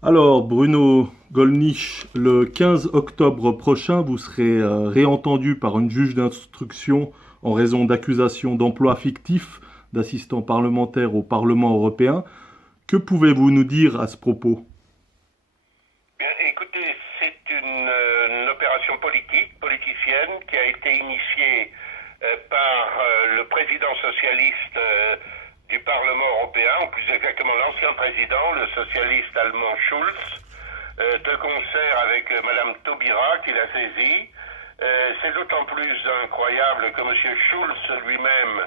Alors, Bruno Gollnisch, le 15 octobre prochain, vous serez réentendu par une juge d'instruction en raison d'accusations d'emploi fictif d'assistant parlementaire au Parlement européen. Que pouvez-vous nous dire à ce propos? Bien, écoutez, c'est une opération politique, politicienne, qui a été initiée par le président socialiste du Parlement européen, ou plus exactement l'ancien président, le socialiste allemand Schulz, de concert avec Madame Taubira, qui l'a saisi. C'est d'autant plus incroyable que M. Schulz lui-même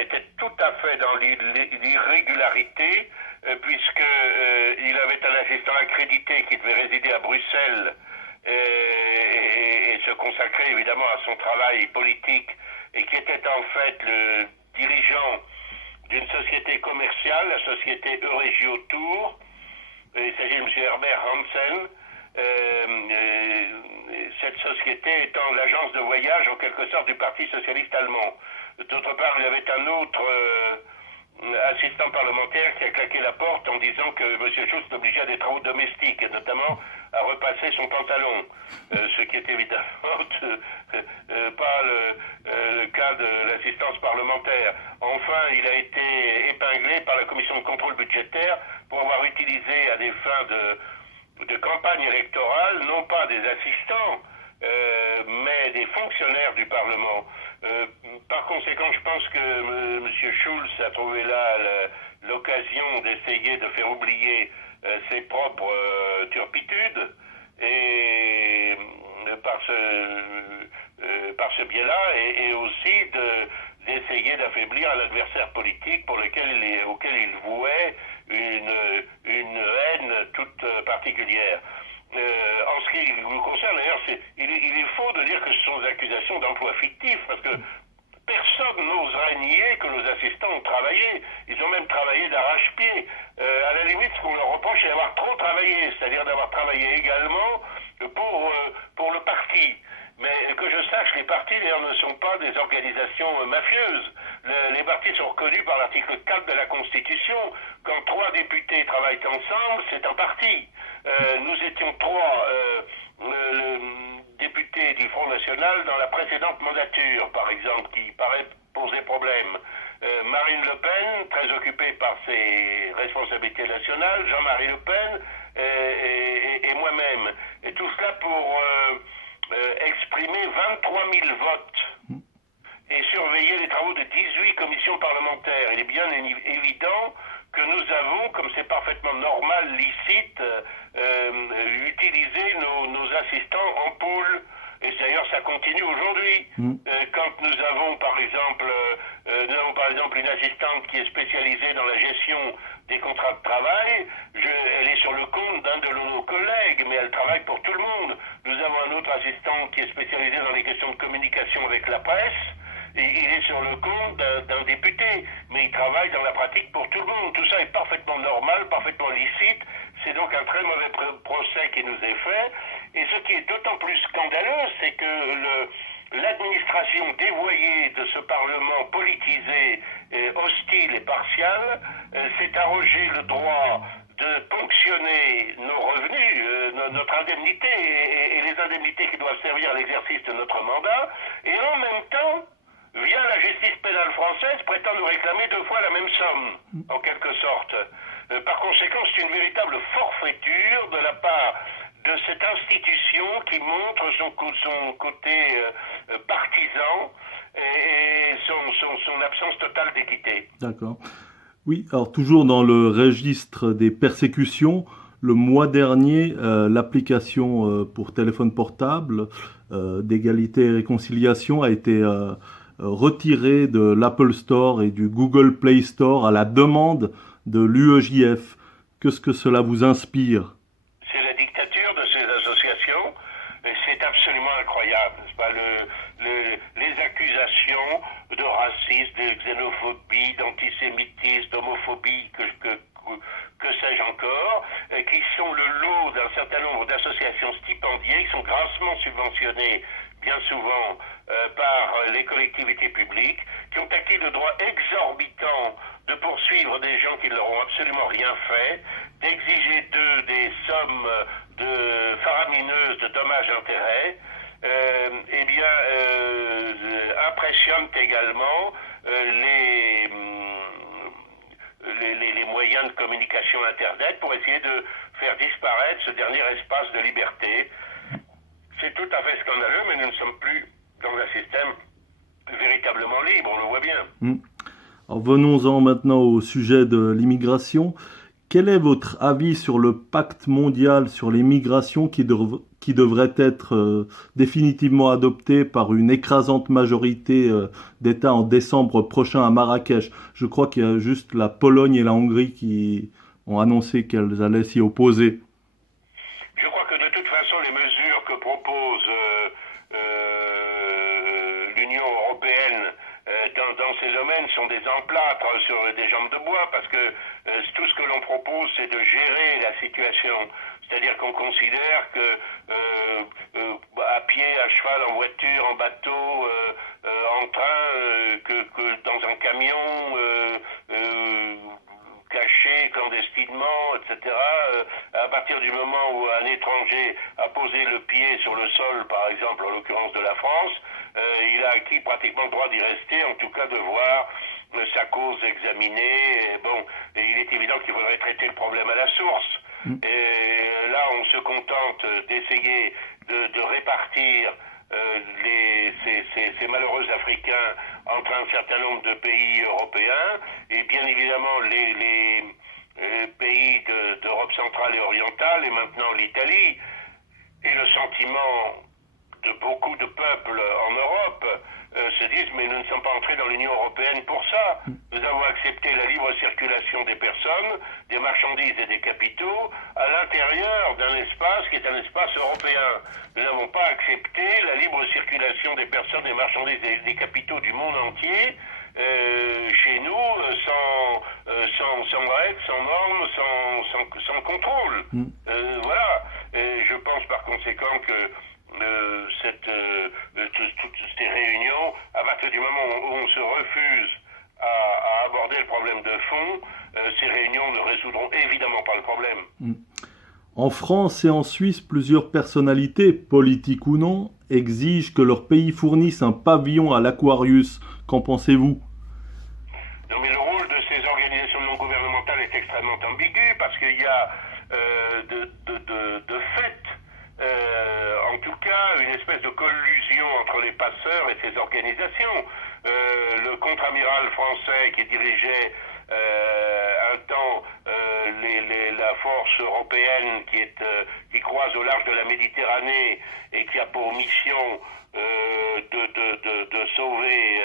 était tout à fait dans l'irrégularité, puisque il avait un assistant accrédité qui devait résider à Bruxelles et se consacrer évidemment à son travail politique, et qui était en fait le dirigeant d'une société commerciale, la société Euregio Tour. Il s'agit de M. Herbert Hansen. Cette société étant l'agence de voyage en quelque sorte du Parti socialiste allemand. D'autre part, il y avait un autre assistant parlementaire qui a claqué la porte en disant que M. Schulz l'obligeait à des travaux domestiques, et notamment à repasser son pantalon, ce qui est évidemment pas le cas de l'assistance parlementaire. Enfin, il a été épinglé par la commission de contrôle budgétaire pour avoir utilisé à des fins de campagne électorale, non pas des assistants, mais des fonctionnaires du Parlement. Par conséquent, je pense que M. Schulz a trouvé là l'occasion d'essayer de faire oublier ses propres turpitudes, et par ce biais-là, et aussi d'essayer d'affaiblir un adversaire politique auquel il vouait une haine toute particulière. En ce qui nous concerne, d'ailleurs, il est faux de dire que ce sont des accusations d'emploi fictif, parce que personne n'oserait nier que nos assistants ont travaillé. Ils ont même travaillé d'arrache-pied. À la limite, ce qu'on leur reproche, c'est d'avoir trop travaillé, c'est-à-dire d'avoir travaillé également pour le parti. Mais que je sache, les partis, d'ailleurs, ne sont pas des organisations mafieuses. Les partis sont reconnus par l'article 4 de la Constitution. Quand trois députés travaillent ensemble, c'est un parti. Nous étions trois députés du Front National dans la précédente mandature, par exemple, qui paraît poser problème. Marine Le Pen, très occupée par ses responsabilités nationales, Jean-Marie Le Pen et moi-même. Et tout cela pour exprimer 23 000 votes et surveiller les travaux de 18 commissions parlementaires. Il est bien évident que nous avons, comme c'est parfaitement normal, licite, utilisé nos assistants en pôle. Et d'ailleurs, ça continue aujourd'hui. Mm. Quand nous avons par exemple une assistante qui est spécialisée dans la gestion des contrats de travail, elle est sur le compte d'un de nos collègues, mais elle travaille pour tout le monde. Nous avons un autre assistant qui est spécialisé dans les questions de communication avec la presse. Et il est sur le compte d'un député, mais il travaille dans la pratique pour tout le monde. Tout ça est parfaitement normal, parfaitement licite. C'est donc un très mauvais procès qui nous est fait. Et ce qui est d'autant plus scandaleux, c'est que l'administration dévoyée de ce Parlement politisé, hostile et partial, s'est arrogé le droit de ponctionner nos revenus, notre indemnité et les indemnités qui doivent servir à l'exercice de notre mandat, et en même temps, via la justice pénale française, prétend nous réclamer deux fois la même somme, en quelque sorte. Par conséquent, c'est une véritable forfaiture de la part de cette institution qui montre son côté partisan et son absence totale d'équité. D'accord. Oui, alors toujours dans le registre des persécutions, le mois dernier, l'application pour téléphone portable d'égalité et réconciliation a été retirée de l'Apple Store et du Google Play Store à la demande de l'UEJF. Qu'est-ce que cela vous inspire? C'est la dictature de ces associations, et c'est absolument incroyable, n'est-ce pas, les accusations de racisme, de xénophobie, d'antisémitisme, d'homophobie, que sais-je encore, qui sont le lot d'un certain nombre d'associations stipendiées qui sont grassement subventionnées bien souvent par les collectivités publiques, qui ont acquis le droit exorbitant de poursuivre des gens qui ne leur ont absolument rien fait, d'exiger d'eux des sommes faramineuses de dommages-intérêts, impressionnent également les moyens de communication Internet pour essayer de faire disparaître ce dernier espace de liberté. C'est tout à fait scandaleux, mais nous ne sommes plus dans un système véritablement libre, on le voit bien. Alors venons-en maintenant au sujet de l'immigration. Quel est votre avis sur le pacte mondial sur les migrations qui devrait être définitivement adopté par une écrasante majorité d'États en décembre prochain à Marrakech? Je crois qu'il y a juste la Pologne et la Hongrie qui ont annoncé qu'elles allaient s'y opposer. Je crois que de toute façon, les mesures que propose l'Union européenne dans ces domaines sont des emplâtres sur des jambes de bois, parce que tout ce que l'on propose, c'est de gérer la situation. C'est-à-dire qu'on considère que à pied, à cheval, en voiture, en bateau, en train, que dans un camion, caché clandestinement, etc. À partir du moment où un étranger a posé le pied sur le sol, par exemple, en l'occurrence de la France, il a acquis pratiquement le droit d'y rester, en tout cas de voir sa cause examinée. Et il est évident qu'il faudrait traiter le problème à la source. Et là, on se contente d'essayer de répartir ces malheureux Africains entre un certain nombre de pays européens, et bien évidemment les pays d'Europe centrale et orientale, et maintenant l'Italie. Et le sentiment de beaucoup de peuples en Europe se disent: mais nous ne sommes pas entrés dans l'Union européenne pour ça. Nous avons accepté la libre circulation des personnes, des marchandises et des capitaux à l'intérieur d'un espace qui est un espace européen. Nous n'avons pas accepté la libre circulation des personnes, des marchandises et des capitaux du monde entier chez nous, sans règles, sans normes, sans contrôle. Voilà. Et je pense par conséquent que toutes ces réunions, à partir du moment où on se refuse à aborder le problème de fond, ces réunions ne résoudront évidemment pas le problème. En France et en Suisse, plusieurs personnalités, politiques ou non, exigent que leur pays fournisse un pavillon à l'Aquarius. Qu'en pensez-vous? Non, mais le rôle de ces organisations non gouvernementales est extrêmement ambigu, parce qu'il y a de fait, en tout cas, une espèce de collusion entre les passeurs et ces organisations. Le contre-amiral français qui dirigeait un temps la force européenne qui croise au large de la Méditerranée et qui a pour mission de sauver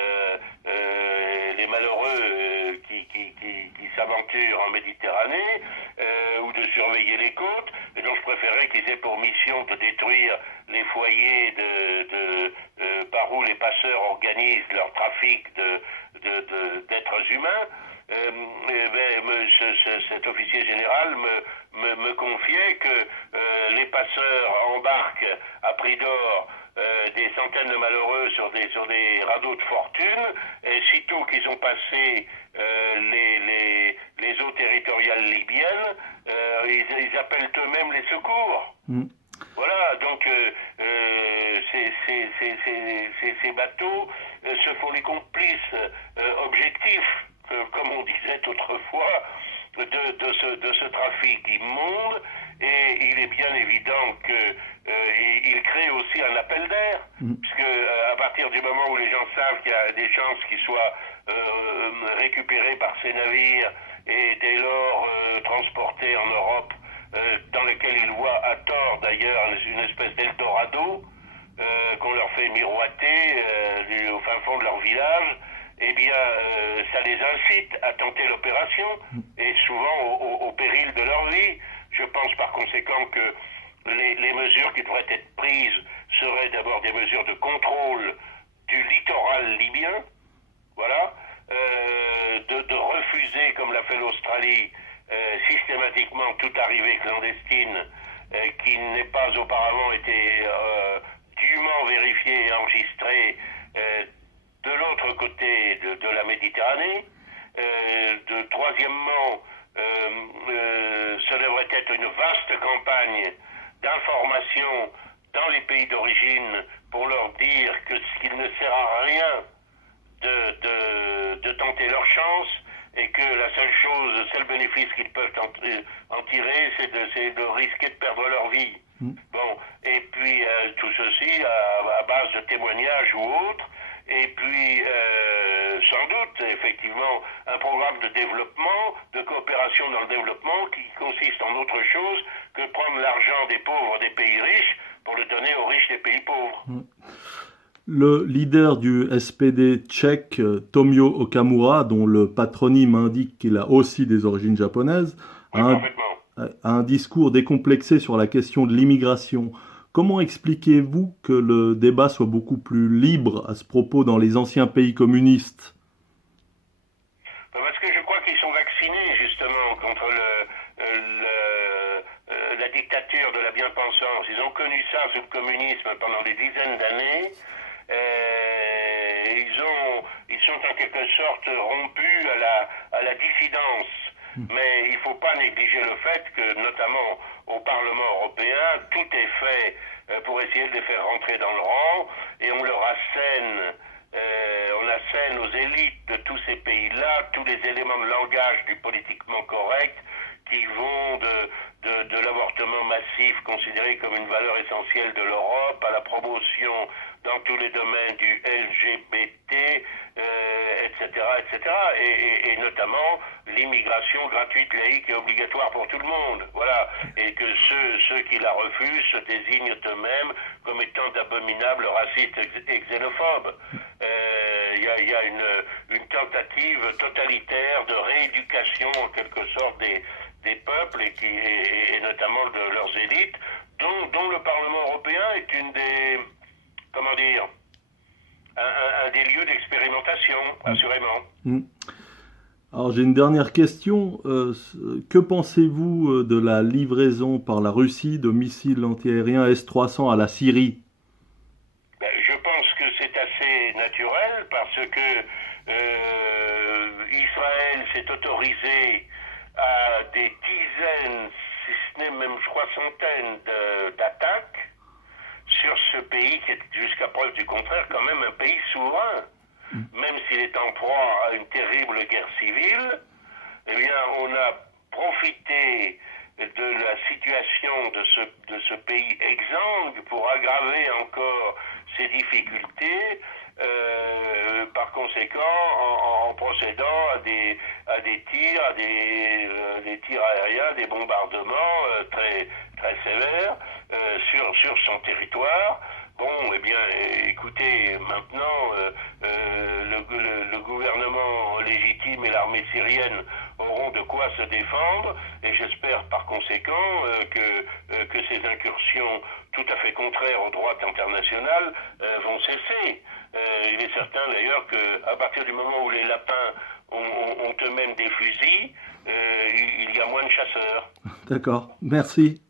les malheureux qui s'aventurent en Méditerranée, ou de surveiller les côtes. Et donc je préférais qu'ils aient pour mission de détruire les foyers par où les passeurs organisent leur trafic d'êtres humains. Cet officier général me confiait que les passeurs embarquent à prix d'or des centaines de malheureux sur des radeaux de fortune, et sitôt qu'ils ont passé les eaux territoriales libyennes, ils appellent eux-mêmes les secours. Voilà, donc ces bateaux se font les complices objectifs, comme on disait autrefois, de ce trafic immonde, et il est bien évident qu'il crée aussi un appel d'air, puisque à partir du moment où les gens savent qu'il y a des chances qu'ils soient récupérés par ces navires et dès lors transportés en Europe, dans lequel ils voient à tort d'ailleurs une espèce d'Eldorado qu'on leur fait miroiter au fin fond de leur village, eh bien ça les incite à tenter l'opération, et souvent au péril de leur vie. Je pense par conséquent que les mesures qui devraient être prises seraient d'abord des mesures de contrôle du littoral libyen, voilà, de refuser, comme l'a fait l'Australie, systématiquement toute arrivée clandestine qui n'ait pas auparavant été dûment vérifiée et enregistrée de l'autre côté de la Méditerranée. Troisièmement, ce devrait être une vaste campagne d'information dans les pays d'origine pour leur dire qu'il ne sert à rien de tenter leur chance et que la seule chose, le seul bénéfice qu'ils peuvent en tirer, c'est de risquer de perdre leur vie. Bon, et puis tout ceci à base de témoignages ou autres, et puis sans doute effectivement un programme de développement, de coopération dans le développement qui consiste en autre chose que prendre l'argent des pauvres des pays riches pour le donner aux riches des pays pauvres. Le leader du SPD tchèque, Tomio Okamura, dont le patronyme indique qu'il a aussi des origines japonaises, a un discours décomplexé sur la question de l'immigration. Comment expliquez-vous que le débat soit beaucoup plus libre à ce propos dans les anciens pays communistes? Parce que je crois qu'ils sont vaccinés justement contre la dictature de la bien-pensance. Ils ont connu ça sous le communisme pendant des dizaines d'années. Ils sont en quelque sorte rompus à la dissidence. Mais il ne faut pas négliger le fait que, notamment au Parlement européen, tout est fait pour essayer de les faire rentrer dans le rang, et on leur assène aux élites de tous ces pays-là tous les éléments de langage du politiquement correct qui vont de l'avortement massif considéré comme une valeur essentielle de l'Europe à la promotion dans tous les domaines du LGBT, etc., etc., et notamment l'immigration gratuite, laïque et obligatoire pour tout le monde. Voilà. Et que ceux qui la refusent se désignent eux-mêmes comme étant d'abominables racistes et xénophobes. Il y a une tentative totalitaire de rééducation, en quelque sorte, des peuples et notamment de leurs élites, dont le Parlement européen est une des... comment dire, un des lieux d'expérimentation, assurément. Alors j'ai une dernière question. Que pensez-vous de la livraison par la Russie de missiles antiaériens S-300 à la Syrie? Je pense que c'est assez naturel parce que Israël s'est autorisé à des dizaines, si ce n'est même je crois centaines d'attaques sur ce pays qui est jusqu'à preuve du contraire quand même un pays souverain. Même s'il est en proie à une terrible guerre civile, eh bien on a profité de la situation de ce pays exsangue pour aggraver encore ses difficultés, par conséquent en procédant à des tirs, des tirs aériens, des bombardements très sévères sur son territoire. Bon, eh bien, écoutez, maintenant, le gouvernement légitime et l'armée syrienne auront de quoi se défendre, et j'espère par conséquent que ces incursions tout à fait contraires au droit international vont cesser. Il est certain d'ailleurs qu'à partir du moment où les lapins ont eux-mêmes des fusils, il y a moins de chasseurs. D'accord, merci.